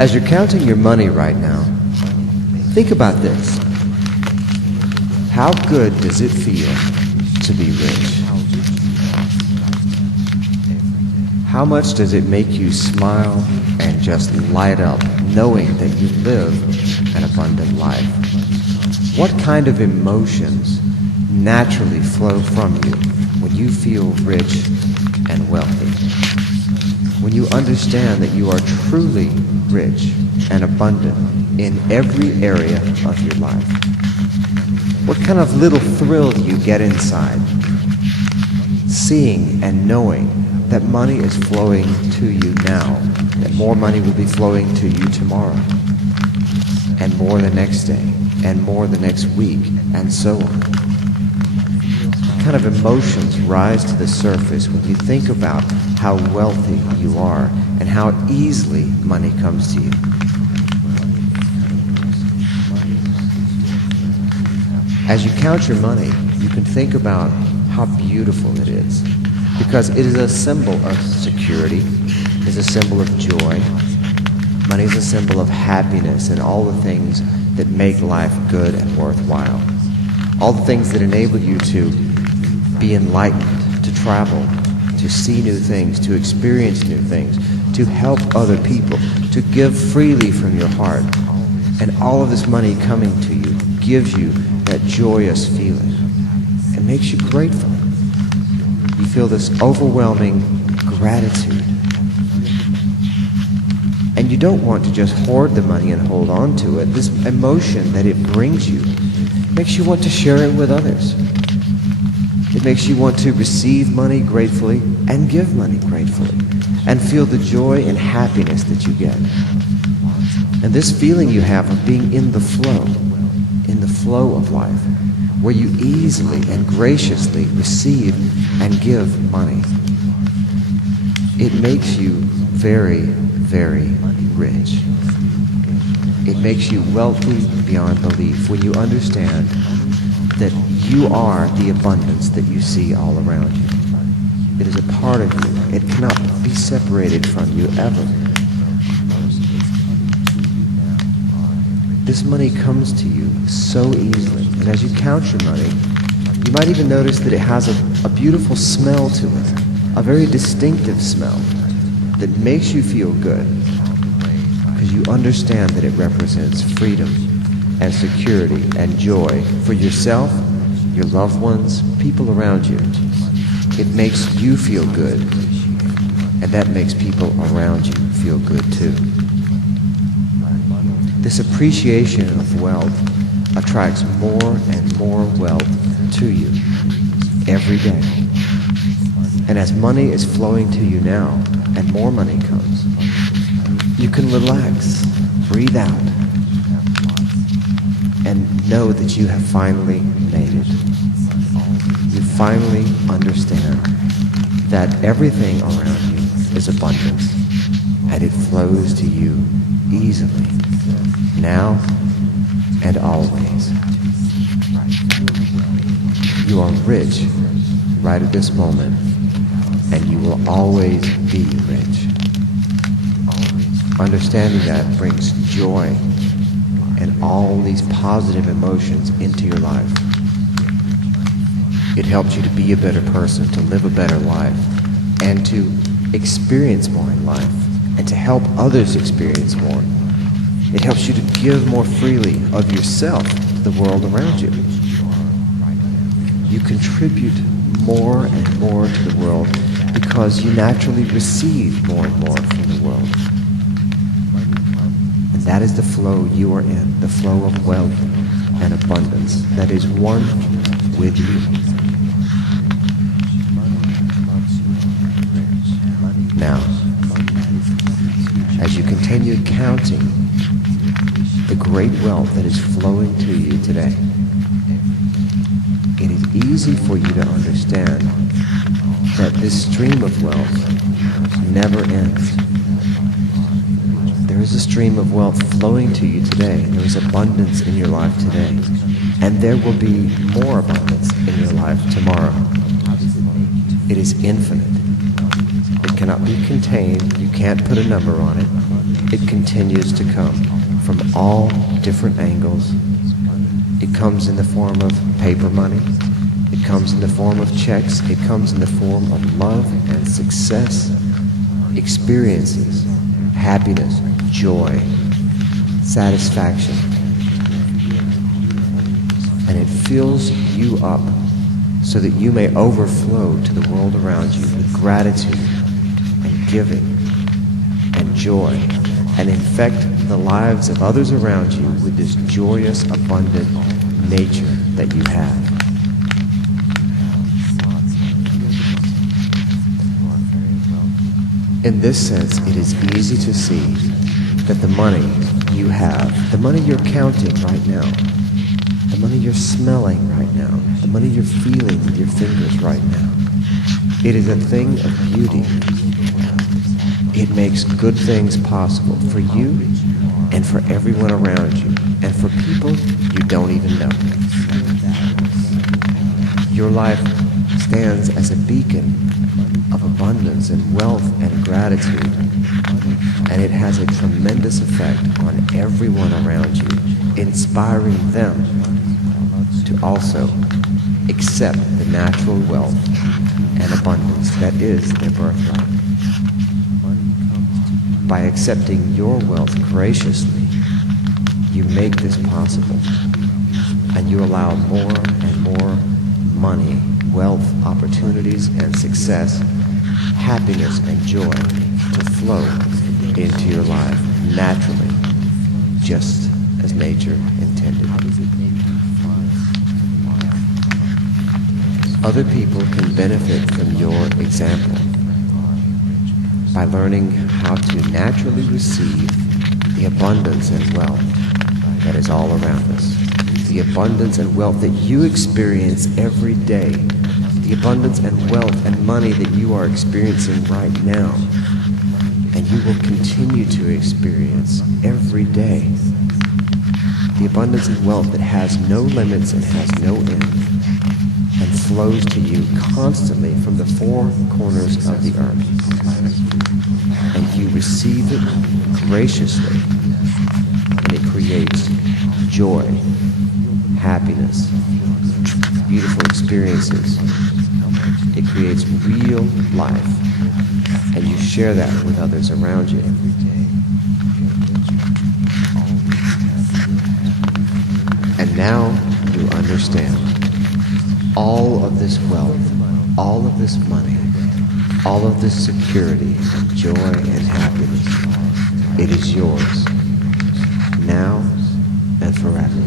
As you're counting your money right now, think about this. How good does it feel to be rich? How much does it make you smile and just light up knowing that you live an abundant life? What kind of emotions naturally flow from you when you feel rich and wealthy? When you understand that you are truly rich and abundant in every area of your life? What kind of little thrill do you get inside, seeing and knowing that money is flowing to you now, that more money will be flowing to you tomorrow, and more the next day, and more the next week, and so on? What kind of emotions rise to the surface when you think about how wealthy you are and how easily money comes to you? As you count your money, you can think about how beautiful it is, because it is a symbol of security, it is a symbol of joy. Money is a symbol of happiness and all the things that make life good and worthwhile. All the things that enable you to be enlightened, to travel, to see new things, to experience new things, to help other people, to give freely from your heart. And all of this money coming to you gives you that joyous feeling. It makes you grateful. You feel this overwhelming gratitude. And you don't want to just hoard the money and hold on to it. This emotion that it brings you makes you want to share it with others. It makes you want to receive money gratefully and give money gratefully and feel the joy and happiness that you get. And this feeling you have of being in the flow of life, where you easily and graciously receive and give money, it makes you very, very rich. It makes you wealthy beyond belief when you understand that you are the abundance that you see all around you. It is a part of you. It cannot be separated from you ever. This money comes to you so easily, and as you count your money, you might even notice that it has a beautiful smell to it, a very distinctive smell that makes you feel good, because you understand that it represents freedom and security and joy for yourself, your loved ones, people around you. It makes you feel good, and that makes people around you feel good too. This appreciation of wealth attracts more and more wealth to you every day. And as money is flowing to you now, and more money comes, you can relax, breathe out, and know that you have finally made it. You finally understand that everything around you is abundance, and it flows to you easily, now and always. You are rich right at this moment, and you will always be rich. Understanding that brings joy and all these positive emotions into your life. It helps you to be a better person, to live a better life, and to experience more in life, and to help others experience more. It helps you to give more freely of yourself to the world around you. You contribute more and more to the world because you naturally receive more and more from the world. And that is the flow you are in, the flow of wealth and abundance that is one with you. Now, as you continue counting the great wealth that is flowing to you today, it is easy for you to understand that this stream of wealth never ends. There is a stream of wealth flowing to you today. There is abundance in your life today. And there will be more abundance in your life tomorrow. It is infinite. It cannot be contained. You can't put a number on it. it continues to come from all different angles. It comes in the form of paper money. It comes in the form of checks. It comes in the form of love and success, experiences, happiness, joy, satisfaction. And it fills you up so that you may overflow to the world around you with gratitude and giving and joy, and infect the lives of others around you with this joyous, abundant nature that you have. In this sense, it is easy to see that the money you have, the money you're counting right now, the money you're smelling right now, the money you're feeling with your fingers right now, it is a thing of beauty. It makes good things possible for you and for everyone around you, and for people you don't even know. Your life stands as a beacon of abundance and wealth and gratitude, and it has a tremendous effect on everyone around you, inspiring them to also accept the natural wealth and abundance that is their birthright. By accepting your wealth graciously, you make this possible, and you allow more and more money, wealth, opportunities, and success, happiness and joy to flow into your life naturally, just as nature intended. Other people can benefit from your example by learning how to naturally receive the abundance and wealth that is all around us. The abundance and wealth that you experience every day. The abundance and wealth and money that you are experiencing right now. And you will continue to experience every day. The abundance and wealth that has no limits and has no end, and flows to you constantly from the four corners of the earth. And you receive it graciously, and it creates joy, happiness, beautiful experiences. It creates real life, and you share that with others around you. And now you understand all of this wealth, all of this money, all of this security, joy, and happiness. It is yours, now and forever.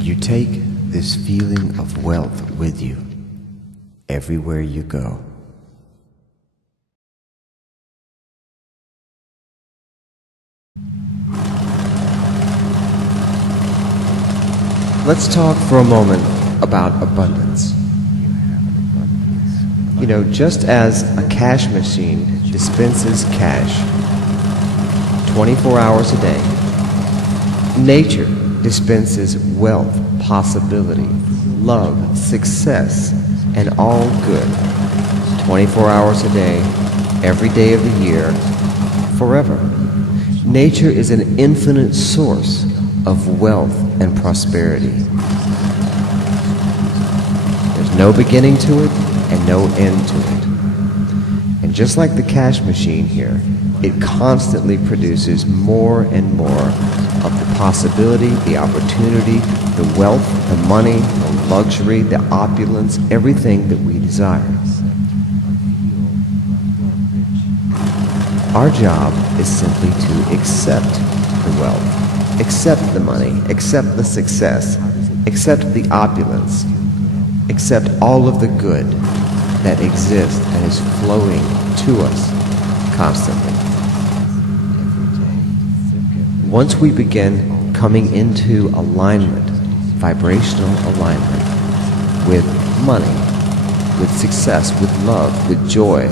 You take this feeling of wealth with you everywhere you go. Let's talk for a moment about abundance. You know, just as a cash machine dispenses cash 24 hours a day, nature dispenses wealth, possibility, love, success, and all good 24 hours a day, every day of the year, forever. Nature is an infinite source of wealth and prosperity. There's no beginning to it and no end to it. And just like the cash machine here, it constantly produces more and more of the possibility, the opportunity, the wealth, the money, the luxury, the opulence, everything that we desire. Our job is simply to accept the wealth, accept the money, accept the success, accept the opulence, accept all of the good that exists and is flowing to us constantly. Once we begin coming into alignment, vibrational alignment with money, with success, with love, with joy,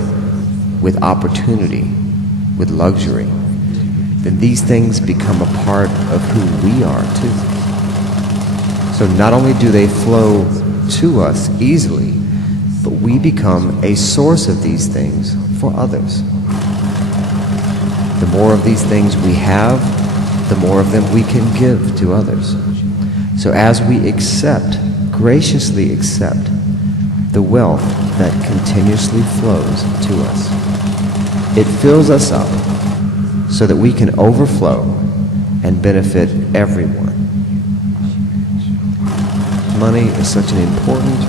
with opportunity, with luxury, then these things become a part of who we are too. So not only do they flow to us easily, but we become a source of these things for others. The more of these things we have, the more of them we can give to others. So as we accept, graciously accept, the wealth that continuously flows to us, it fills us up so that we can overflow and benefit everyone. Money is such an important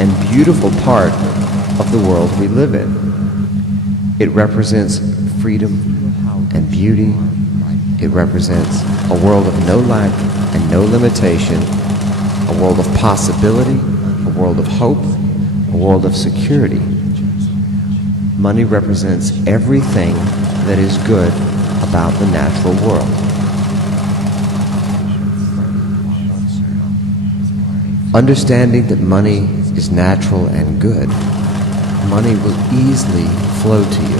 and beautiful part of the world we live in. It represents freedom and beauty. It represents a world of no lack and no limitation, a world of possibility, a world of hope, a world of security. Money represents everything that is good about the natural world. Understanding that money is natural and good, money will easily flow to you.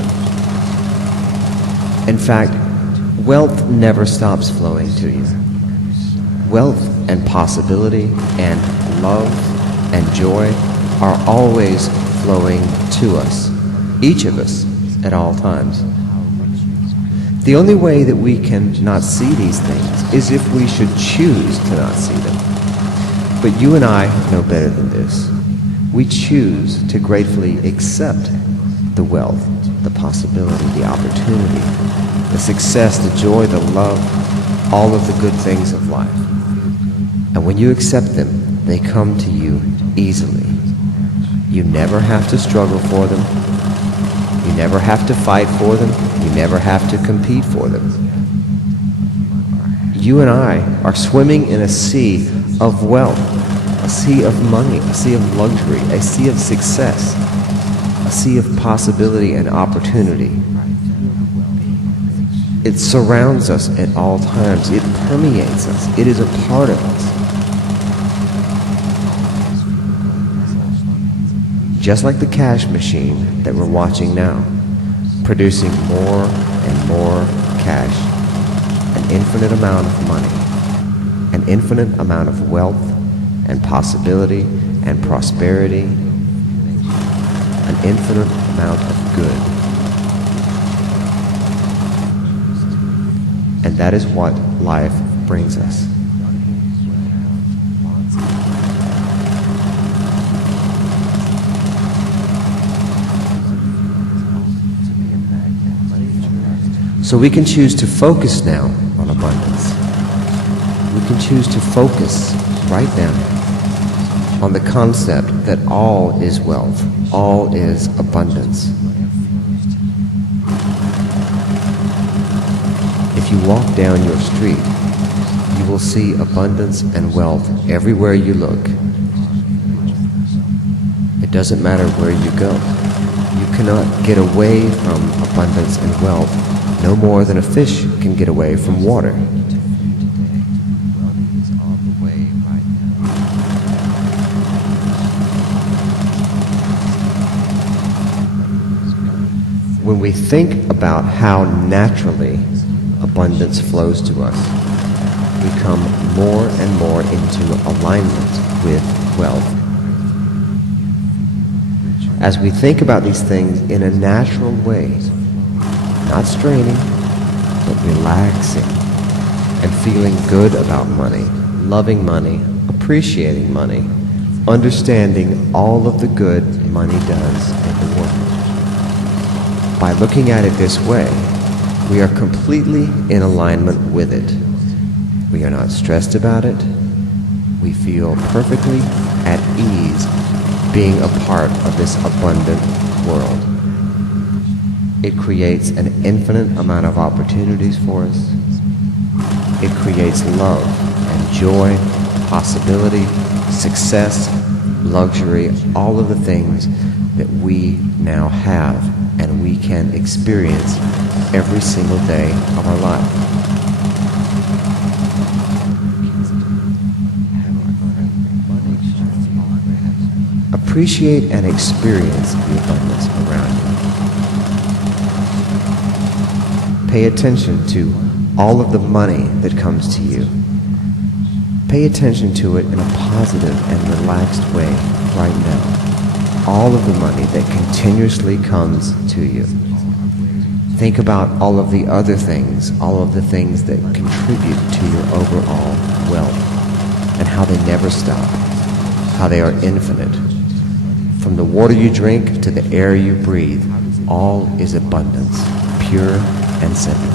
In fact, wealth never stops flowing to you. Wealth and possibility and love and joy are always flowing to us, each of us, at all times. The only way that we can not see these things is if we should choose to not see them. But you and I know better than this. We choose to gratefully accept the wealth, the possibility, the opportunity, the success, the joy, the love, all of the good things of life. And when you accept them, they come to you easily. You never have to struggle for them. You never have to fight for them. You never have to compete for them. You and I are swimming in a sea of wealth, a sea of money, a sea of luxury, a sea of success, a sea of possibility and opportunity. It surrounds us at all times. It permeates us. It is a part of us. Just like the cash machine that we're watching now, producing more and more cash, an infinite amount of money, an infinite amount of wealth and possibility and prosperity, an infinite amount of good. And that is what life brings us. So we can choose to focus now on abundance. We can choose to focus right now on the concept that all is wealth, all is abundance. If you walk down your street, you will see abundance and wealth everywhere you look. It doesn't matter where you go. You cannot get away from abundance and wealth no more than a fish can get away from water. When we think about how naturally abundance flows to us, we come more and more into alignment with wealth. As we think about these things in a natural way, not straining, but relaxing and feeling good about money, loving money, appreciating money, understanding all of the good money does in the world. By looking at it this way, we are completely in alignment with it. We are not stressed about it. We feel perfectly at ease being a part of this abundant world. It creates an infinite amount of opportunities for us. It creates love and joy, possibility, success, luxury, all of the things that we now have and we can experience every single day of our life. Appreciate and experience the abundance around you. Pay attention to all of the money that comes to you. Pay attention to it in a positive and relaxed way right now. All of the money that continuously comes to you. Think about all of the other things, all of the things that contribute to your overall wealth, and how they never stop, how they are infinite. From the water you drink to the air you breathe, all is abundance, pure and simple.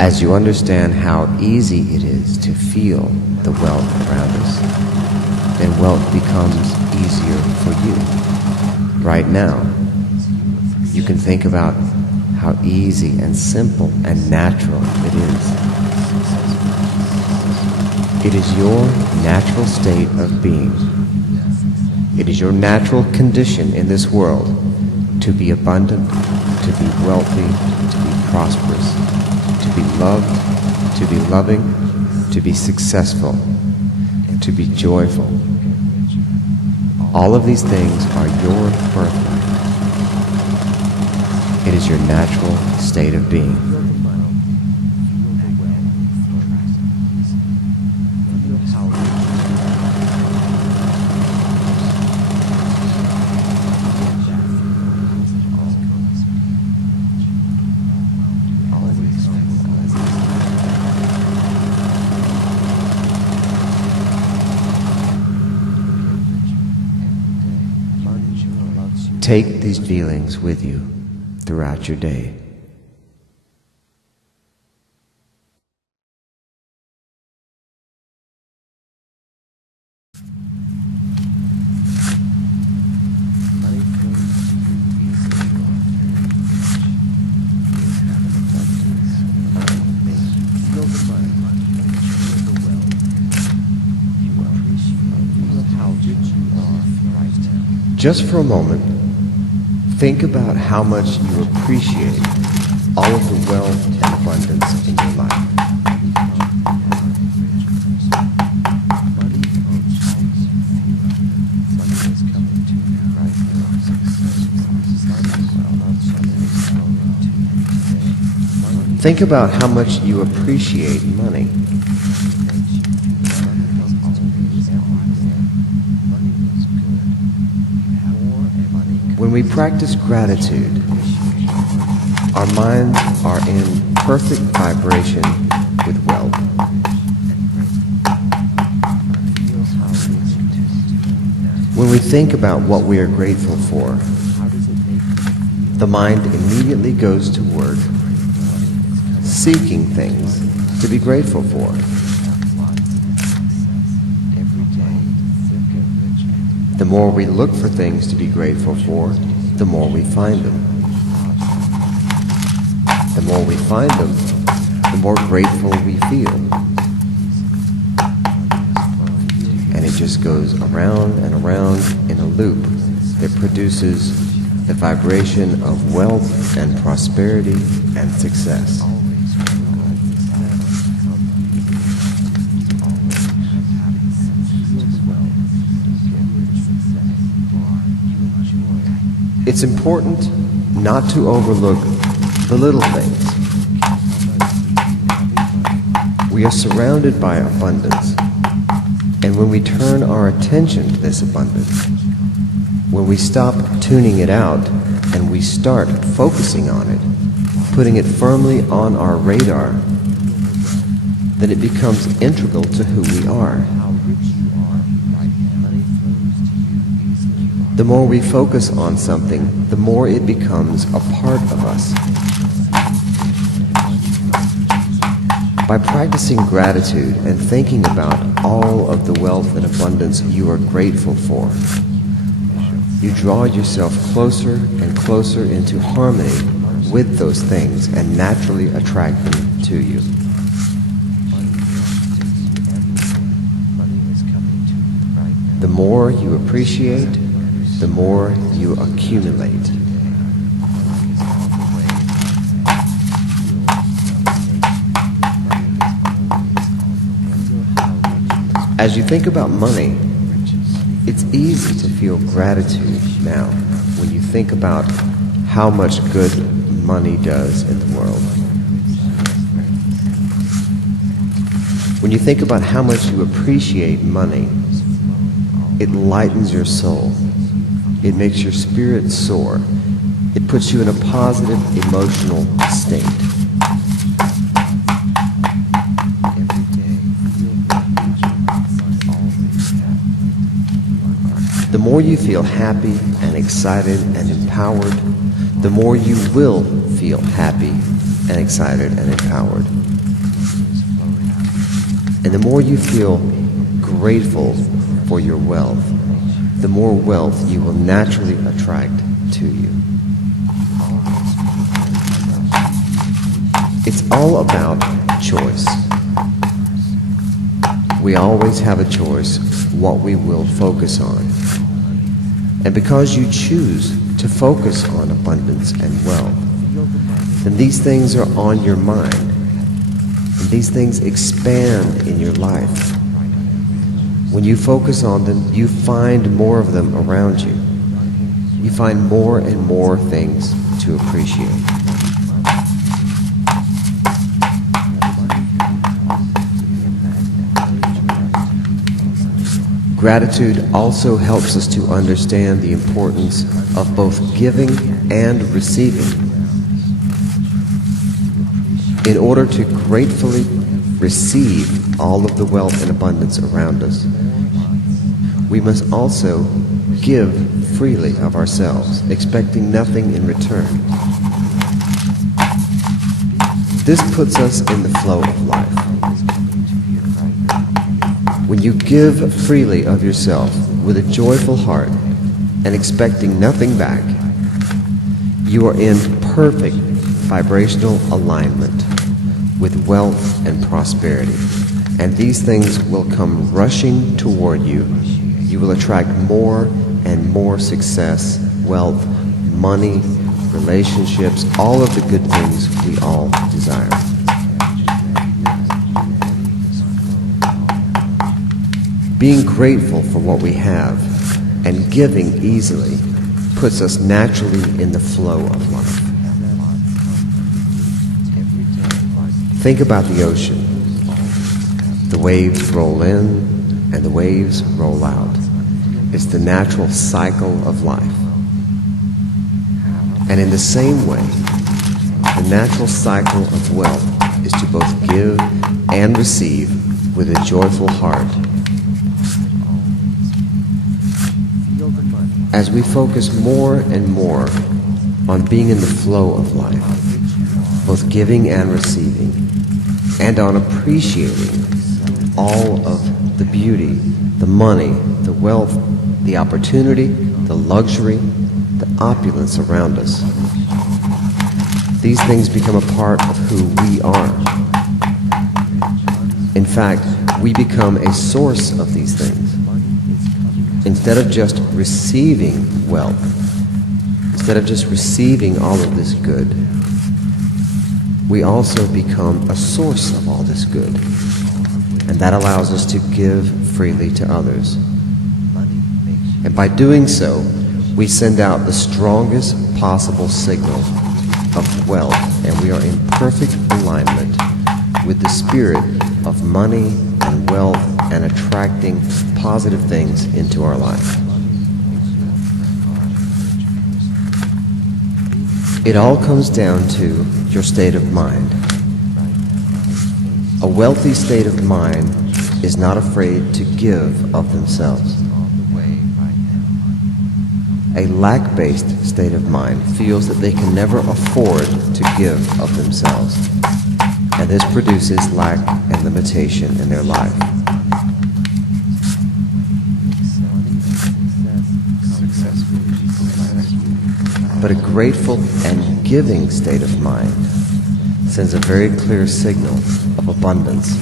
As you understand how easy it is to feel the wealth around us, then wealth becomes easier for you. Right now, you can think about how easy and simple and natural it is. It is your natural state of being. It is your natural condition in this world to be abundant, to be wealthy, to be prosperous, to be loved, to be loving, to be successful, to be joyful. All of these things are your birthright. It is your natural state of being. Take these feelings with you throughout your day. Just for a moment, think about how much you appreciate all of the wealth and abundance in your life. Think about how much you appreciate money. When we practice gratitude, our minds are in perfect vibration with wealth. When we think about what we are grateful for, the mind immediately goes to work seeking things to be grateful for. The more we look for things to be grateful for, the more we find them. The more we find them, the more grateful we feel. And it just goes around and around in a loop that produces the vibration of wealth and prosperity and success. It's important not to overlook the little things. We are surrounded by abundance, and when we turn our attention to this abundance, when we stop tuning it out and we start focusing on it, putting it firmly on our radar, then it becomes integral to who we are. The more we focus on something, the more it becomes a part of us. By practicing gratitude and thinking about all of the wealth and abundance you are grateful for, you draw yourself closer and closer into harmony with those things and naturally attract them to you. The more you appreciate, the more you accumulate. As you think about money, it's easy to feel gratitude now when you think about how much good money does in the world. When you think about how much you appreciate money, it lightens your soul. It makes your spirit soar. It puts you in a positive emotional state. The more you feel happy and excited and empowered, the more you will feel happy and excited and empowered. And the more you feel grateful for your wealth, the more wealth you will naturally attract to you. It's all about choice. We always have a choice what we will focus on. And because you choose to focus on abundance and wealth, then these things are on your mind. And these things expand in your life. When you focus on them, you find more of them around you. You find more and more things to appreciate. Gratitude also helps us to understand the importance of both giving and receiving. In order to gratefully receive all of the wealth and abundance around us, we must also give freely of ourselves, expecting nothing in return. This puts us in the flow of life. When you give freely of yourself with a joyful heart and expecting nothing back, you are in perfect vibrational alignment with wealth and prosperity. And these things will come rushing toward you. You will attract more and more success, wealth, money, relationships, all of the good things we all desire. Being grateful for what we have and giving easily puts us naturally in the flow of life. Think about the ocean. The waves roll in and the waves roll out. It's the natural cycle of life. And in the same way, the natural cycle of wealth is to both give and receive with a joyful heart. As we focus more and more on being in the flow of life, both giving and receiving, and on appreciating all of the beauty, the money, the wealth, the opportunity, the luxury, the opulence around us, these things become a part of who we are. In fact, we become a source of these things. Instead of just receiving wealth, instead of just receiving all of this good, we also become a source of all this good. And that allows us to give freely to others. And by doing so, we send out the strongest possible signal of wealth, and we are in perfect alignment with the spirit of money and wealth and attracting positive things into our life. It all comes down to your state of mind. A wealthy state of mind is not afraid to give of themselves. A lack-based state of mind feels that they can never afford to give of themselves, and this produces lack and limitation in their life. But a grateful and giving state of mind sends a very clear signal of abundance,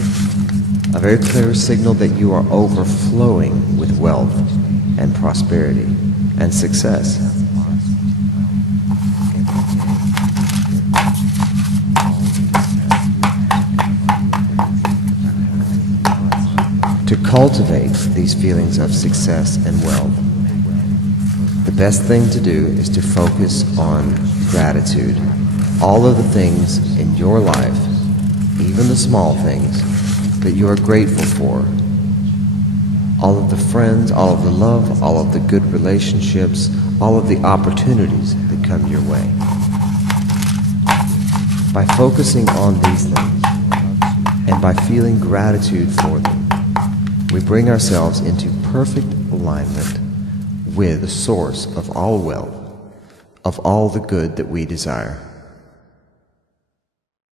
a very clear signal that you are overflowing with wealth and prosperity and success. To cultivate these feelings of success and wealth, the best thing to do is to focus on gratitude. All of the things in your life, even the small things, that you are grateful for. All of the friends, all of the love, all of the good relationships, all of the opportunities that come your way. By focusing on these things and by feeling gratitude for them, we bring ourselves into perfect alignment with the source of all wealth, of all the good that we desire.